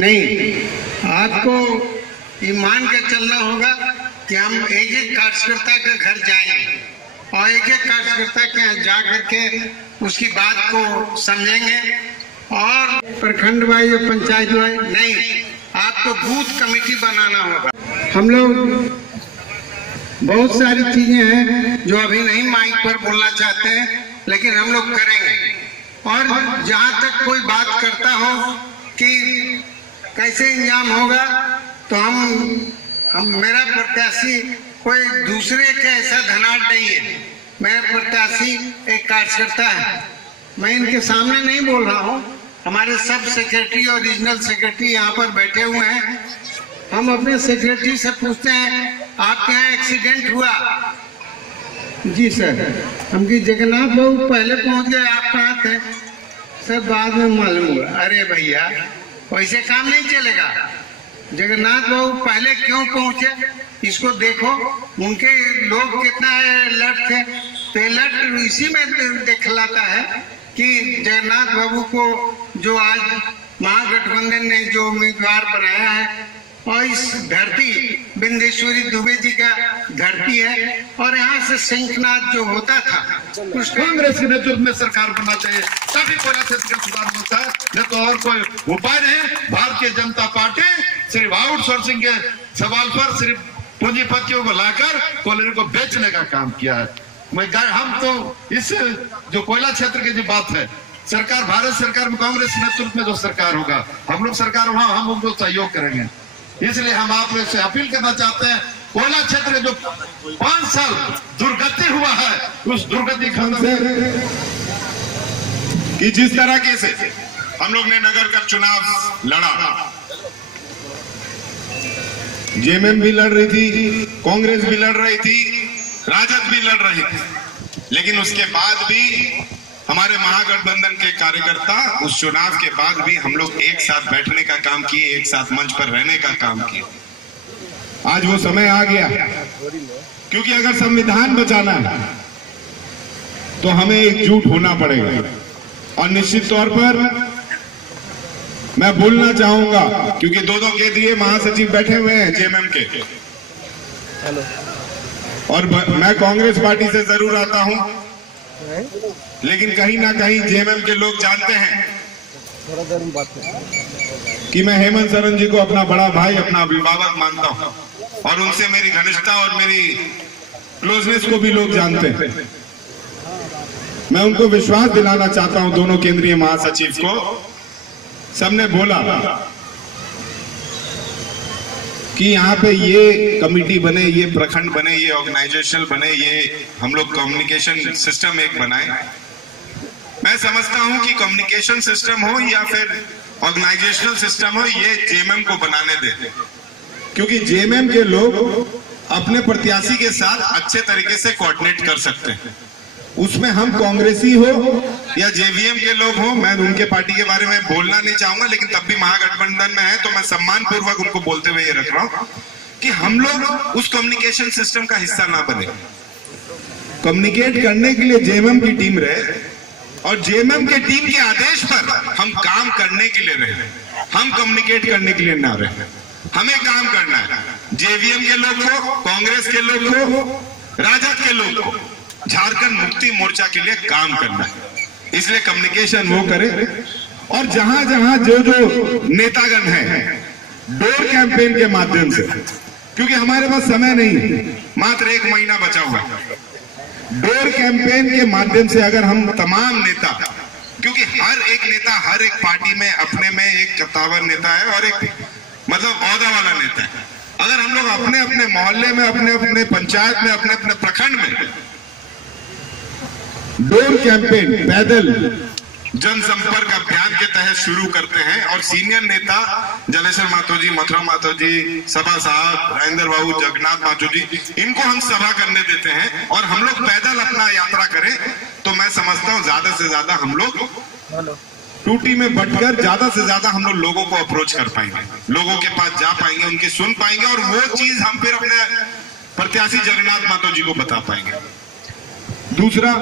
नहीं, आपको ये मान के चलना होगा कि हम एक एक कार्यकर्ता के घर जाएंगे और एक एक कार्यकर्ता के यहाँ जा करके उसकी बात को समझेंगे और प्रखंड वाइज और पंचायत वाइज नहीं, आपको बूथ कमेटी बनाना होगा। हम लोग बहुत सारी चीजें हैं जो अभी नहीं माइक पर बोलना चाहते हैं, लेकिन हम लोग करेंगे। और जहाँ तक कोई बात करता हो कि कैसे इंजाम होगा, तो हम मेरा प्रत्याशी कोई दूसरे के ऐसा धनाढ़ नहीं है। मेरा प्रत्याशी एक कार्यकर्ता है। मैं इनके सामने नहीं बोल रहा हूँ, हमारे सब सेक्रेटरी और रीजनल सेक्रेटरी यहाँ पर बैठे हुए हैं। हम अपने सेक्रेटरी से पूछते हैं, आपके यहाँ एक्सीडेंट हुआ? जी सर, हमकी जगन्नाथ बाबू पहले पहुँच गए, आप कहाँ थे? सर बाद में मालूम हुआ। अरे भैया, वैसे काम नहीं चलेगा। जगन्नाथ बाबू पहले क्यों पहुँचे, इसको देखो। उनके लोग कितना अलर्ट थे, तो अलर्ट इसी में दिखलाता है कि जगन्नाथ बाबू को जो आज महागठबंधन ने जो उम्मीदवार बनाया है, और इस धरती बिंदेश्वरी दुबे जी का धरती है, और यहाँ से शंखनाद जो होता था उस कांग्रेस के नेतृत्व में सरकार बनना चाहिए, तभी कोयला क्षेत्र का सुधार होता है। नहीं तो और कोई उपाय नहीं। भारतीय जनता पार्टी सिर्फ आउटसोर्सिंग के सवाल पर सिर्फ पूंजीपतियों को लाकर कोयले को बेचने का काम किया है। हम तो इस जो कोयला क्षेत्र की जो बात है, सरकार भारत सरकार में कांग्रेस नेतृत्व में जो सरकार होगा, हम लोग सरकार वहां हम उनको सहयोग करेंगे। इसलिए हम आप लोग से अपील करना चाहते हैं, कोयला क्षेत्र जो 5 साल दुर्गति हुआ है, उस दुर्गति खत्म कि जिस तरह से हम लोग ने नगर का चुनाव लड़ा, जेएमएम भी लड़ रही थी, कांग्रेस भी लड़ रही थी, राजद भी लड़ रही थी, लेकिन उसके बाद भी हमारे महागठबंधन के कार्यकर्ता उस चुनाव के बाद भी हम लोग एक साथ बैठने का काम किए, एक साथ मंच पर रहने का काम किए। आज वो समय आ गया, क्योंकि अगर संविधान बचाना है तो हमें एकजुट होना पड़ेगा। और निश्चित तौर पर मैं बोलना चाहूंगा, क्योंकि दो केंद्रीय महासचिव बैठे हुए हैं जेएमएम के, और मैं कांग्रेस पार्टी से जरूर आता हूं, लेकिन कहीं ना कहीं जेएमएम के लोग जानते हैं कि मैं हेमंत सोरेन जी को अपना बड़ा भाई, अपना अभिभावक मानता हूं, और उनसे मेरी घनिष्ठता और मेरी क्लोजनेस को भी लोग जानते हैं। मैं उनको विश्वास दिलाना चाहता हूं, दोनों केंद्रीय महासचिव को। सबने बोला कि यहाँ पे ये कमिटी बने, ये प्रखंड बने, ये ऑर्गेनाइजेशन बने, ये हम लोग कम्युनिकेशन सिस्टम एक बनाए। मैं समझता हूं कि कम्युनिकेशन सिस्टम हो या फिर ऑर्गेनाइजेशनल सिस्टम हो, ये जेएमएम को बनाने दे, क्योंकि जेएमएम के लोग अपने प्रत्याशी के साथ अच्छे तरीके से कोऑर्डिनेट कर सकते हैं। उसमें हम कांग्रेसी हो या जेवीएम के लोग हो, मैं उनके पार्टी के बारे में बोलना नहीं चाहूंगा, लेकिन तब भी महागठबंधन में है तो मैं सम्मान पूर्वक उनको बोलते हुए ये रख रहा हूं कि हम लोग उस कम्युनिकेशन सिस्टम का हिस्सा ना बने। कम्युनिकेट करने के लिए जेएमएम की टीम रहे, और जेएमएम के टीम के आदेश पर हम काम करने के लिए रहे, हम कम्युनिकेट करने के लिए ना रहे। हमें काम करना है जेवीएम के लोग को, कांग्रेस के लोग को, राजद के लोग को, झारखंड मुक्ति मोर्चा के लिए काम करना है। इसलिए कम्युनिकेशन वो करे, और जहां जहां जो नेतागण हैं, डोर कैंपेन के माध्यम से, क्योंकि हमारे पास समय नहीं, मात्र 1 महीना बचा हुआ है, डोर कैंपेन के माध्यम से अगर हम तमाम नेता, क्योंकि हर एक नेता हर एक पार्टी में अपने में एक कद्दावर नेता है और एक मतलब औहदा वाला नेता है, अगर हम लोग अपने अपने मोहल्ले में, अपने अपने पंचायत में, अपने अपने प्रखंड में डोर कैंपेन, पैदल जनसंपर्क अभियान के तहत शुरू करते हैं, और सीनियर नेता जलेश्वर माथुर जी, मथुरा माथुर जी, सभा साहब, राजेंद्र बाबू, जगन्नाथ माथुर जी, इनको हम सभा करने देते हैं और हम लोग पैदल अपना यात्रा करें, तो मैं समझता हूँ ज्यादा से ज्यादा हम लोग टूटी में बटकर ज्यादा से ज्यादा हम लोग लोगों को अप्रोच कर पाएंगे, लोगों के पास जा पाएंगे, उनकी सुन पाएंगे, और वो चीज हम फिर अपने प्रत्याशी जगन्नाथ माथुर जी को बता पाएंगे। दूसरा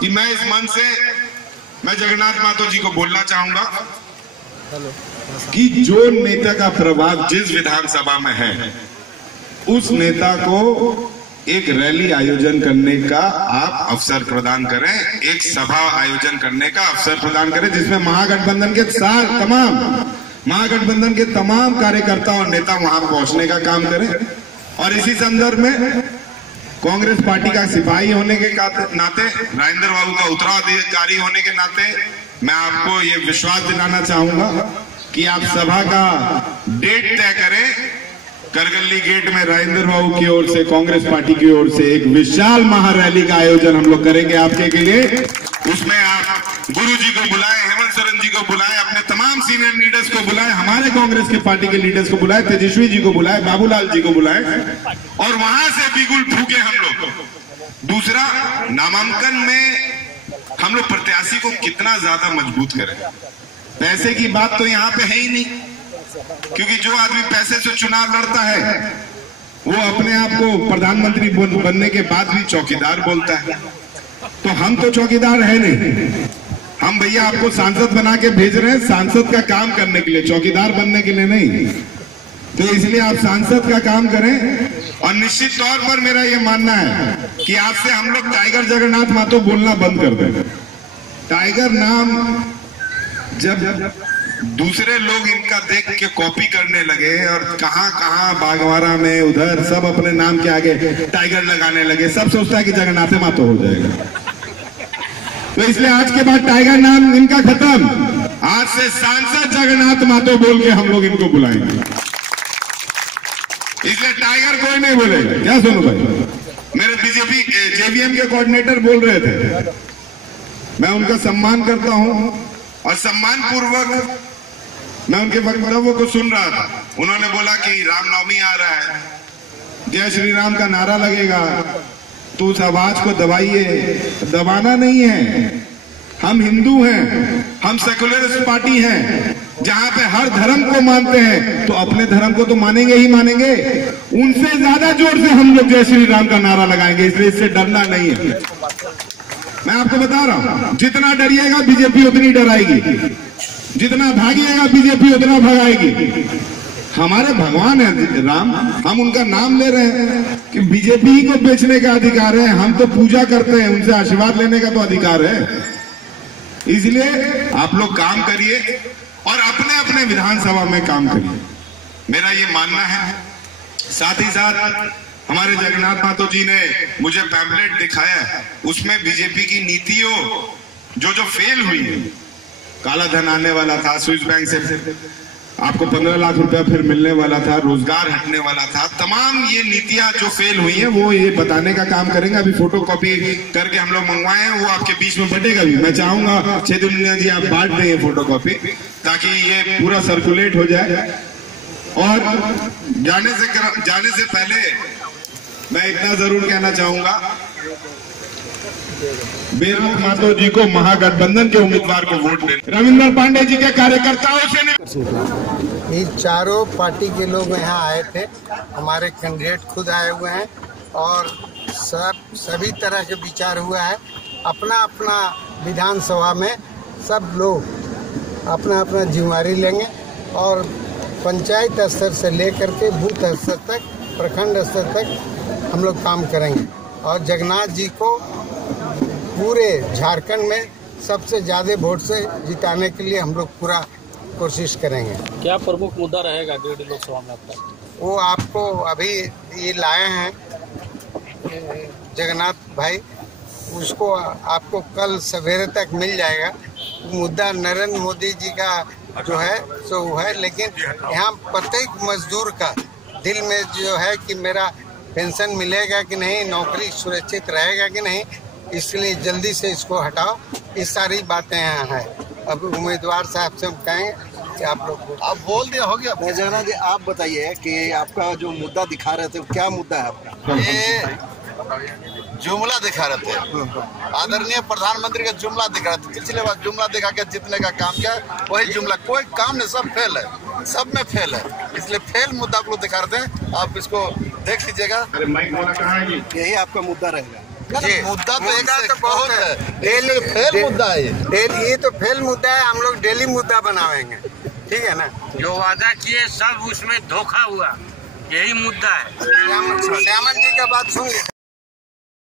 कि मैं इस मंच से मैं जगन्नाथ माथुर जी को बोलना चाहूंगा कि जो नेता का प्रभाव जिस विधानसभा में है, उस नेता को एक रैली आयोजन करने का आप अवसर प्रदान करें, एक सभा आयोजन करने का अवसर प्रदान करें, जिसमें महागठबंधन के तमाम कार्यकर्ता और नेता वहां पहुंचने का काम करें। और इसी संदर्भ में कांग्रेस पार्टी का सिपाही होने के नाते, राजेंद्र बाबू का उत्तराधिकारी होने के नाते मैं आपको ये विश्वास दिलाना चाहूंगा कि आप सभा का डेट तय करें। करगली गेट में राजेंद्र बाबू की ओर से, कांग्रेस पार्टी की ओर से एक विशाल महारैली का आयोजन हम लोग करेंगे आपके के लिए। उसमें आप गुरु जी को बुलाएं, हेमंत सोरेन जी को बुलाएं, अपने तमाम सीनियर लीडर्स को बुलाएं, हमारे कांग्रेस की पार्टी के लीडर्स को बुलाएं, तेजस्वी जी को बुलाएं, बाबूलाल जी को बुलाएं, और वहां से बिगुल फूके हम लोग। दूसरा, नामांकन में हम लोग प्रत्याशी को कितना ज्यादा मजबूत करें। पैसे की बात तो यहाँ पे है ही नहीं, क्योंकि जो आदमी पैसे से चुनाव लड़ता है वो अपने आप को प्रधानमंत्री बनने के बाद भी चौकीदार बोलता है। तो हम तो चौकीदार है नहीं, हम भैया आपको सांसद बना के भेज रहे हैं सांसद का काम करने के लिए, चौकीदार बनने के लिए नहीं। तो इसलिए आप सांसद का काम करें। और निश्चित तौर पर मेरा ये मानना है कि आज से हम लोग टाइगर जगन्नाथ महतो बोलना बंद कर दें। टाइगर नाम जब दूसरे लोग इनका देख के कॉपी करने लगे और कहां बागवारा में उधर सब अपने नाम के आगे टाइगर लगाने लगे, सब सोचता है कि जगन्नाथ महतो हो जाएगा। तो इसलिए आज के बाद टाइगर नाम इनका खत्म, आज से सांसद जगन्नाथ महतो बोल के हम लोग इनको बुलाएंगे। इसलिए टाइगर कोई नहीं बोलेगा। क्या सुनो भाई, मेरे बीजेपी जेवीएम के कोऑर्डिनेटर बोल रहे थे, मैं उनका सम्मान करता हूं और सम्मान पूर्वक मैं उनके वक्तव्य को सुन रहा था। उन्होंने बोला कि रामनवमी आ रहा है, जय श्री राम का नारा लगेगा, तो उस आवाज को दबाइए। दबाना नहीं है, हम हिंदू हैं, हम सेकुलरिस्ट पार्टी हैं, जहां पे हर धर्म को मानते हैं, तो अपने धर्म को तो मानेंगे ही मानेंगे। उनसे ज्यादा जोर से हम लोग जय श्री राम का नारा लगाएंगे, इसलिए इससे डरना नहीं है। मैं आपको बता रहा हूं, जितना डरिएगा बीजेपी उतनी डराएगी, जितना भागिएगा बीजेपी उतना भगाएगी। हमारे भगवान है राम, हम उनका नाम ले रहे हैं कि बीजेपी ही को बेचने का अधिकार है, हम तो पूजा करते हैं, उनसे आशीर्वाद लेने का तो अधिकार है। इसलिए आप लोग काम करिए और अपने अपने विधानसभा में काम करिए, मेरा ये मानना है। साथ ही साथ हमारे जगन्नाथ महतो जी ने मुझे पैम्फलेट दिखाया, उसमें बीजेपी की नीतियों जो फेल हुई है, काला धन आने वाला था, स्विस बैंक से आपको 15 लाख रुपया फिर मिलने वाला था, रोजगार हटने वाला था, तमाम ये नीतियां जो फेल हुई हैं वो ये बताने का काम करेंगे। अभी फोटो कॉपी करके हम लोग मंगवाए हैं, वो आपके बीच में बटेगा भी। मैं चाहूंगा छेदुनिया जी आप बांट दें ये फोटो कॉपी, ताकि ये पूरा सर्कुलेट हो जाए। और जाने से पहले मैं इतना जरूर कहना चाहूंगा, बेरुख महतो जी को महागठबंधन के उम्मीदवार को वोट दें। रविंद्र पांडे जी के कार्यकर्ताओं से ये चारों पार्टी के लोग यहाँ आए थे, हमारे कैंडिडेट खुद आए हुए हैं और सभी तरह के विचार हुआ है। अपना अपना विधानसभा में सब लोग अपना अपना जिम्मेदारी लेंगे और पंचायत स्तर से लेकर के बूथ स्तर तक, प्रखंड स्तर तक हम लोग काम करेंगे और जगन्नाथ जी को पूरे झारखंड में सबसे ज्यादा वोट से जिताने के लिए हम लोग पूरा कोशिश करेंगे। क्या प्रमुख मुद्दा रहेगा गिरिडीह लोकसभा में आपका? वो आपको अभी ये लाए हैं जगन्नाथ भाई, उसको आपको कल सवेरे तक मिल जाएगा। मुद्दा नरेंद्र मोदी जी का जो है सो है, लेकिन यहाँ प्रत्येक मजदूर का दिल में जो है कि मेरा पेंशन मिलेगा कि नहीं, नौकरी सुरक्षित रहेगा कि नहीं, इसलिए जल्दी से इसको हटाओ। ये सारी बातें यहाँ है। अब उम्मीदवार साहब से हम कहेंगे कि आप लोग आप बोल दिया हो गया। जगन्नाथ जी आप बताइए कि आपका जो मुद्दा दिखा रहे थे क्या मुद्दा है आपका? ये जुमला दिखा रहे थे, आदरणीय प्रधानमंत्री का जुमला दिखा रहे थे। पिछले बार जुमला दिखा के जीतने का काम किया, वही जुमला, कोई काम नहीं, सब फेल है, सब में फेल है, इसलिए फेल मुद्दा को दिखा रहे थे। आप इसको देख लीजिएगा। यही आपका मुद्दा रहेगा जी। मुद्दा तो एक से बहुत है, डेली फेल मुद्दा है ये तो फेल मुद्दा है, हम लोग डेली मुद्दा बनावेंगे। ठीक है ना। जो वादा किए सब उसमें धोखा हुआ, यही मुद्दा है। श्यामन जी का बात सुन लीजिए।